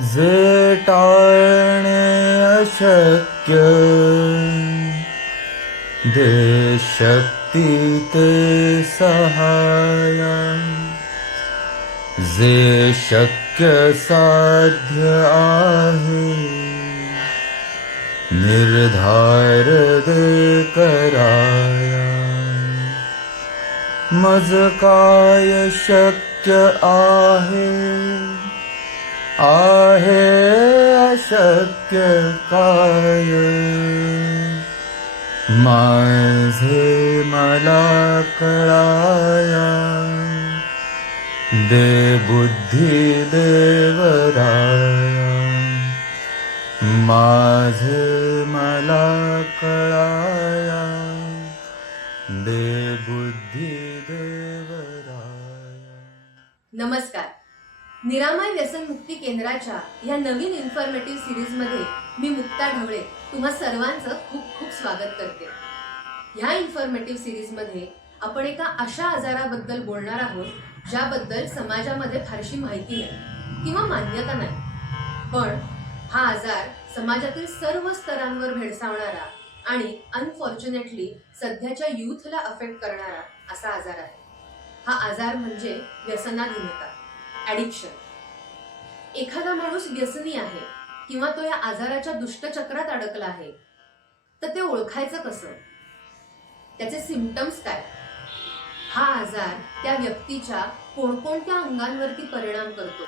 जे टाळणे अशक्य. दे शक्ती ते सहाया जे शक्य साध्य आहे निर्धार दे कराया. मज काय शक्य आहे? आहे शक्य काय? माझे मला कळाया. दे बुद्धी देवराया. माझे मला कळाया. दे बुद्धी देवराया. नमस्कार. निरामय व्यसन मुक्ती केंद्राच्या या नवीन इन्फॉर्मेटिव्ह सिरीजमध्ये मी मुक्ता ढवळे तुम्हा सर्वांचं खूप खूप स्वागत करते. ह्या इन्फॉर्मेटिव्ह सिरीजमध्ये आपण एका अशा आजाराबद्दल बोलणार आहोत ज्याबद्दल समाजामध्ये फारशी माहिती नाही किंवा मान्यता नाही. पण हा आजार समाजातील सर्व स्तरांवर भेडसावणारा आणि अनफॉर्च्युनेटली सध्याच्या युथला अफेक्ट करणारा असा आजार आहे. हा आजार म्हणजे व्यसनाधीनता. ॲडिक्शन एखादा माणूस व्यसनी आहे किंवा तो या आजाराच्या दुष्टचक्रात अडकला आहे तर ते ओळखायचं कसं? त्याचे सिमटम्स काय? हा आजार त्या व्यक्तीच्या कोणकोणत्या अंगांवरती परिणाम करतो?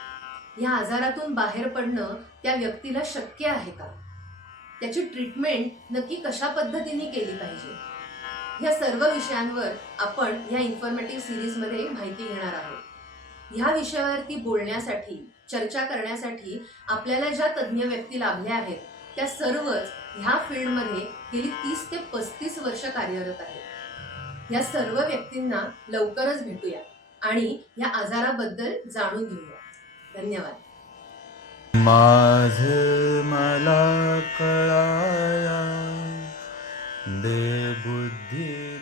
या आजारातून बाहेर पडणं त्या व्यक्तीला शक्य आहे का? त्याची ट्रीटमेंट नक्की कशा पद्धतीने केली पाहिजे? या सर्व विषयांवर आपण या इन्फॉर्मेटिव्ह सिरीजमध्ये माहिती घेणार आहोत. ह्या विषयावरती बोलण्यासाठी चर्चा करण्यासाठी आपल्याला ज्या तज्ज्ञ व्यक्ती लाभल्या आहेत त्या सर्वच ह्या फील्डमध्ये गेली तीस ते पस्तीस वर्ष कार्यरत आहेत. या सर्व व्यक्तींना लवकरच भेटूया आणि या आजाराबद्दल जाणून घेऊया. धन्यवाद. माझ मला कळाया दे बुद्धी